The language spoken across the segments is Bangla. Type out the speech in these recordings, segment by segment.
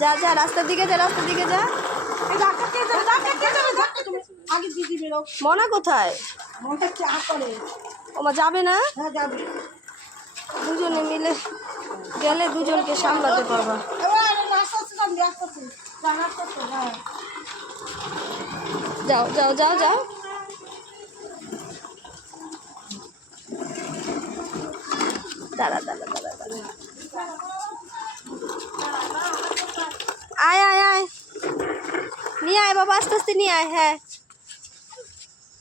যা যা রাস্তার দিকে যা, রাস্তার দিকে যা। মনা কোথায়? ওমা যাবে না? দুজনে মিলে গেলে দুজনকে সামলাতে পারবা। যাও যাও যাও যাও। দাঁড়া দাঁড়া দাঁড়া দাঁড়া। আয় আয় আয়, নিয়ে আয় বাবা, আস্তে আস্তে নিয়ে আয়। হ্যাঁ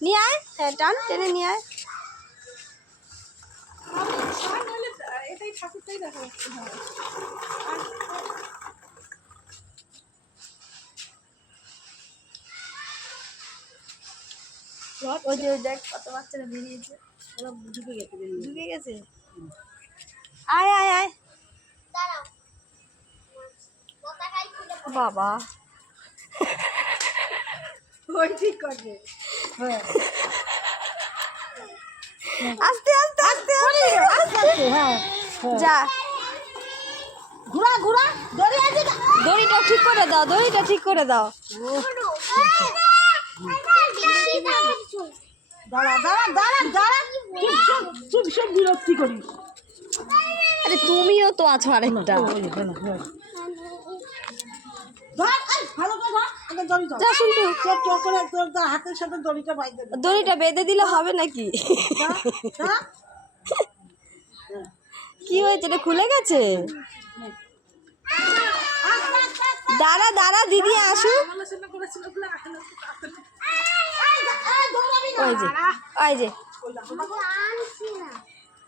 নিয়ে আয়, হ্যাঁ টান টেনে নিয়ে আয়। ওই যে দেখ কত বাচ্চারা বেরিয়েছে, ঢুকে গেছে। আয় আয় আয় বাবা, ওই ঠিক করবে। আস্তে আস্তে আস্তে আস্তে, হ্যাঁ যা। ঘুরা ঘুরা, দড়িটা ঠিক করে দাও, দড়িটা ঠিক করে দাও। দাঁড়া দাঁড়া দাঁড়া দাঁড়া, চুপ চুপ, বিরক্তি করিস। আরে তুমিও তো আছো আরেকটা। দড়িটা বেঁধে দিলে হবে নাকি? কি হয়েছে, এটা খুলে গেছে? দাঁড়া দাঁড়া, দিদি আসুক। ওই যে ওই যে,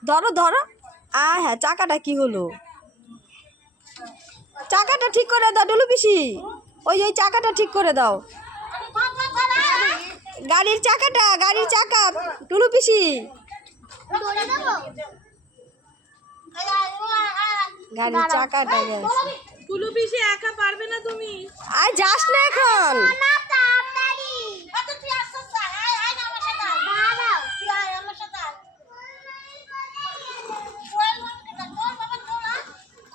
ধরো ধরো। হ্যাঁ, চাকাটা কি হলো? চাকাটা ঠিক করে দাও ডুলু পিসি, ওই ওই চাকাটা ঠিক করে দাও। গাড়ির চাকাটা, গাড়ির চাকা টুলু পিসি। গাড়ির চাকাটা গেছে। টুলু পিসি একা পারবে না তুমি। আর যাস না এখন।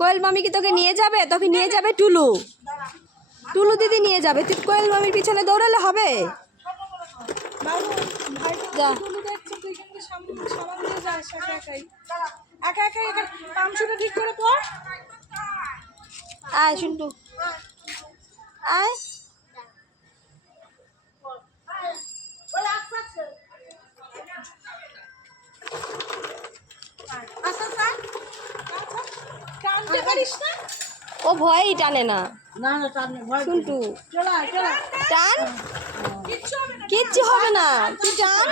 কোয়েল মামি কি তোকে নিয়ে যাবে? তোকে নিয়ে যাবে টুলু, টুলু দিদি নিয়ে যাবে। তুই কোয়েল মামির পিছনে দৌড়ালে হবে? যা। আয় শুনটু, আয়। ও ভয়ই টানে না। শুনটু টান, কিচ্ছু হবে না, তুই টান।